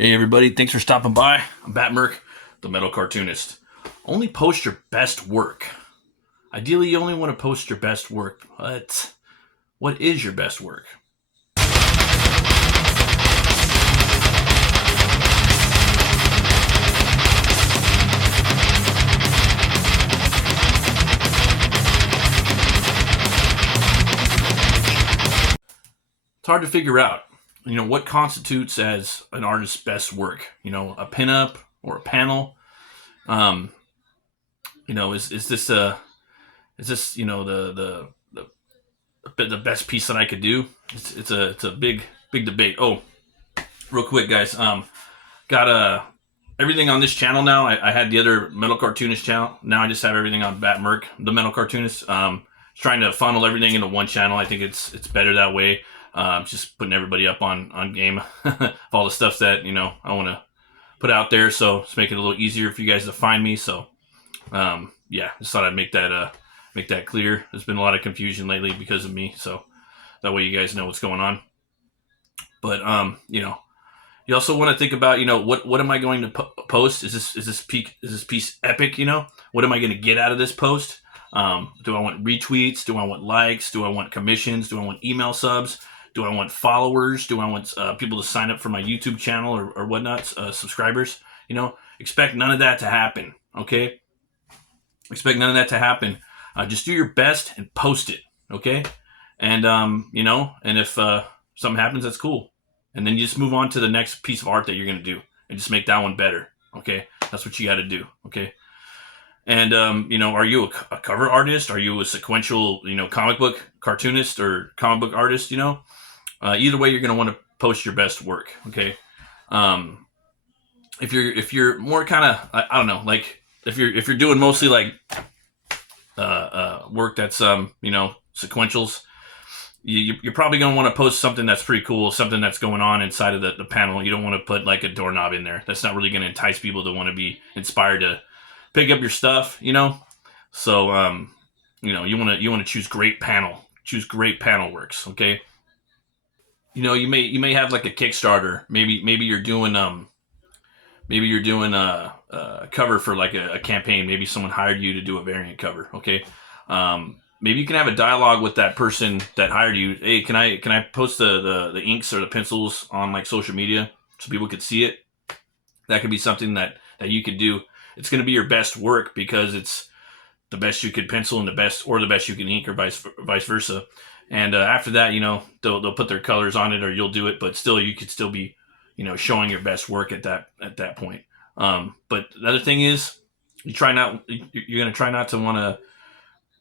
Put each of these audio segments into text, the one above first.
Hey everybody, thanks for stopping by. I'm BATT MURK, the metal cartoonist. Only post your best work. Ideally, you only want to post your best work, but what is your best work? It's hard to figure out. What constitutes as an artist's best work? A pinup or a panel. Um, is this the best piece that I could do? It's a big debate. Oh, real quick, guys. Got everything on this channel now. I had the other metal cartoonist channel. Now I just have everything on BATT MURK, the metal cartoonist. Trying to funnel everything into one channel. I think it's better that way. Just putting everybody up on game of all the stuff that I want to put out there. So it's making it a little easier for you guys to find me. So yeah, just thought I'd make that clear. There's been a lot of confusion lately because of me. So that way you guys know what's going on. But you also want to think about, what am I going to post? Is this piece epic? What am I going to get out of this post? Do I want retweets? Do I want likes? Do I want commissions? Do I want email subs? Do I want followers? Do I want people to sign up for my YouTube channel or whatnot? Subscribers? Expect none of that to happen. Okay? Expect none of that to happen. Just do your best and post it. Okay? And and if something happens, that's cool. And then you just move on to the next piece of art that you're going to do and just make that one better. Okay? That's what you got to do. Okay? And, are you a cover artist? Are you a sequential, comic book cartoonist or comic book artist? Either way, you're going to want to post your best work. Okay. If you're more kind of, I don't know, like if you're doing mostly like, work that's, sequentials, you're probably going to want to post something that's pretty cool, something that's going on inside of the panel. You don't want to put like a doorknob in there. That's not really going to entice people to want to be inspired to pick up your stuff, So, you want to choose great panel works. Okay. You may have like a Kickstarter. Maybe you're doing a cover for like a campaign. Maybe someone hired you to do a variant cover. Okay. Maybe you can have a dialogue with that person that hired you. Hey, can I post the inks or the pencils on like social media so people could see it? That could be something that you could do. It's going to be your best work because it's the best you could pencil and the best you can ink or vice versa. And after that, they'll put their colors on it or you'll do it, but still you could still be, showing your best work at that point. But the other thing is you're going to try not to want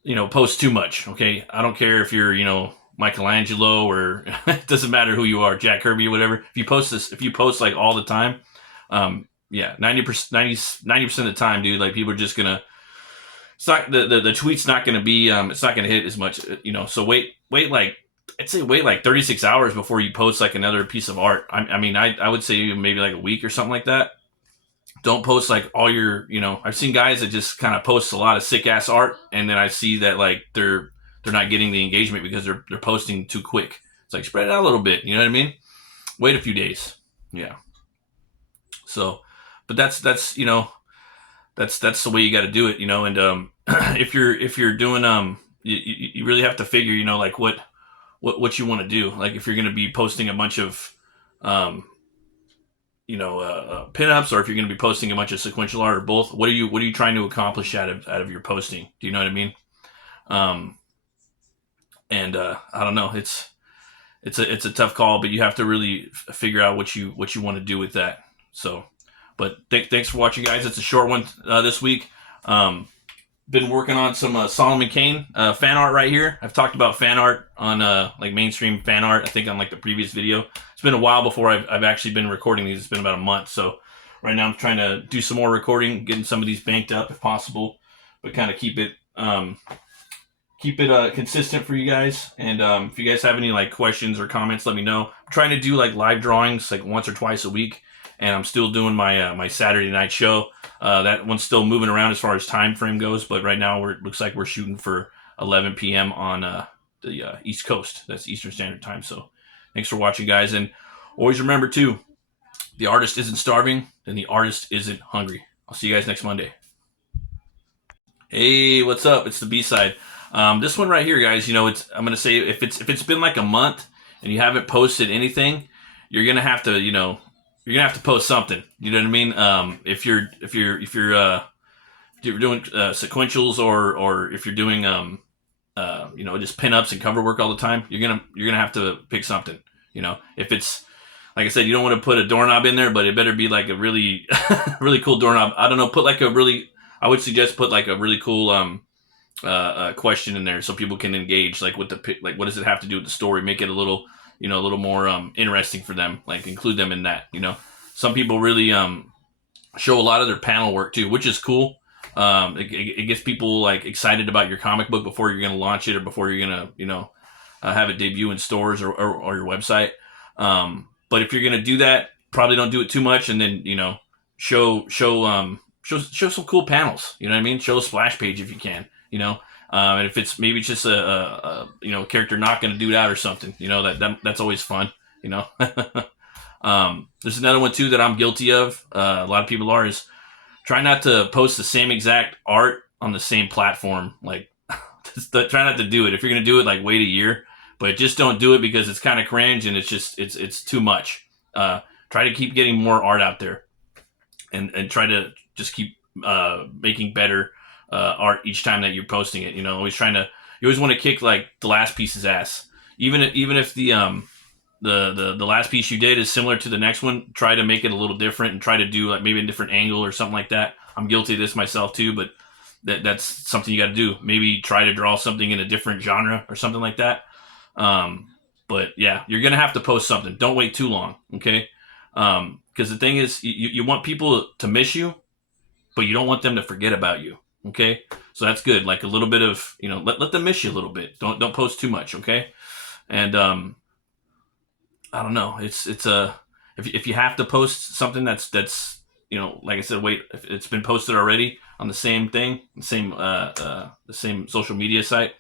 to, post too much. Okay. I don't care if you're, Michelangelo or it doesn't matter who you are, Jack Kirby or whatever. If you post like all the time, yeah, 90% of the time, dude, like people are just gonna, it's not, the tweet's not gonna be, it's not gonna hit as much, so wait like, I'd say wait like 36 hours before you post like another piece of art. I would say maybe like a week or something like that. Don't post like all your, I've seen guys that just kind of post a lot of sick ass art. And then I see that like they're not getting the engagement because they're posting too quick. It's like spread it out a little bit. You know what I mean? Wait a few days. Yeah. So, but that's that's the way you got to do it, and if you're doing you really have to figure, like what you want to do. Like if you're going to be posting a bunch of pinups, or if you're going to be posting a bunch of sequential art, or both, what are you trying to accomplish out of your posting? Do you know what I mean? I don't know, it's a tough call, but you have to really figure out what you want to do with that. So, but thanks for watching, guys. It's a short one this week. Been working on some Solomon Kane fan art right here. I've talked about fan art on like mainstream fan art, I think, on like the previous video. It's been a while before I've actually been recording these. It's been about a month. So right now I'm trying to do some more recording, getting some of these banked up if possible, but kind of keep it consistent for you guys. And if you guys have any like questions or comments, let me know. I'm trying to do like live drawings like once or twice a week. And I'm still doing my my Saturday night show. That one's still moving around as far as time frame goes, but right now it looks like we're shooting for 11 p.m. on the East Coast. That's Eastern Standard Time. So thanks for watching, guys, and always remember too, the artist isn't starving, then the artist isn't hungry. I'll see you guys next Monday. Hey, what's up? It's the B-side. This one right here, guys, I'm gonna say if it's been like a month and you haven't posted anything, you're gonna have to post something. You know what I mean? If you're doing sequentials or if you're doing just pinups and cover work all the time, you're gonna have to pick something. If it's like I said, you don't want to put a doorknob in there, but it better be like a really really cool doorknob. I don't know, I would suggest put like a really cool question in there so people can engage, like what does it have to do with the story, make it a little more interesting for them, like include them in that. Some people really show a lot of their panel work too, which is cool. It gets people like excited about your comic book before you're going to launch it or before you're going to have it debut in stores or your website. But if you're going to do that, probably don't do it too much, and then show some cool panels. You know what I mean? Show a splash page if you can. And if it's just a character knocking a dude out or something, that's always fun. There's another one too that I'm guilty of. A lot of people are, is try not to post the same exact art on the same platform. Like, try not to do it. If you're gonna do it, like, wait a year, but just don't do it because it's kind of cringe and it's too much. Try to keep getting more art out there, and try to just keep making better art each time that you're posting it. You always want to kick like the last piece's ass, even if the last piece you did is similar to the next one. Try to make it a little different and try to do like maybe a different angle or something like that. I'm guilty of this myself too, but that's something you got to do. Maybe try to draw something in a different genre or something like that. But yeah, you're gonna have to post something. Don't wait too long, okay? Because the thing is, you want people to miss you, but you don't want them to forget about you. Okay, so that's good. Like a little bit of, let them miss you a little bit. Don't post too much. Okay, and I don't know. It's if you have to post something that's like I said, wait, if it's been posted already on the same thing, the same social media site,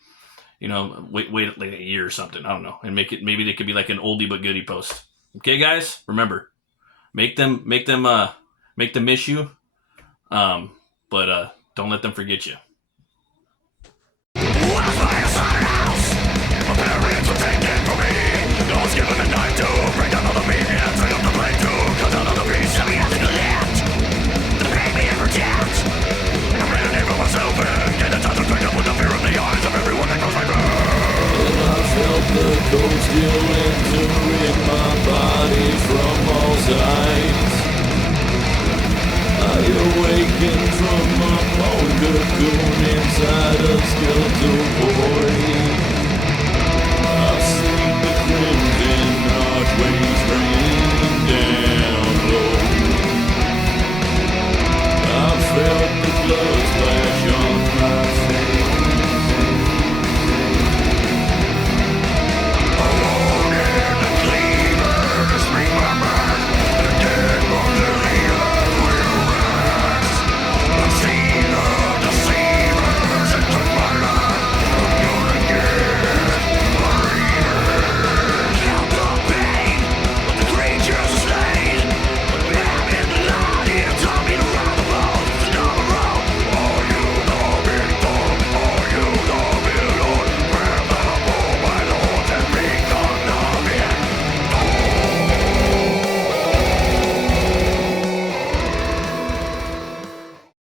wait like a year or something. I don't know, and maybe they could be like an oldie but goodie post. Okay, guys, remember, make them miss you, but don't let them forget you. The cold still entering my body from all sides. I awaken from my bone cocoon inside a skeletal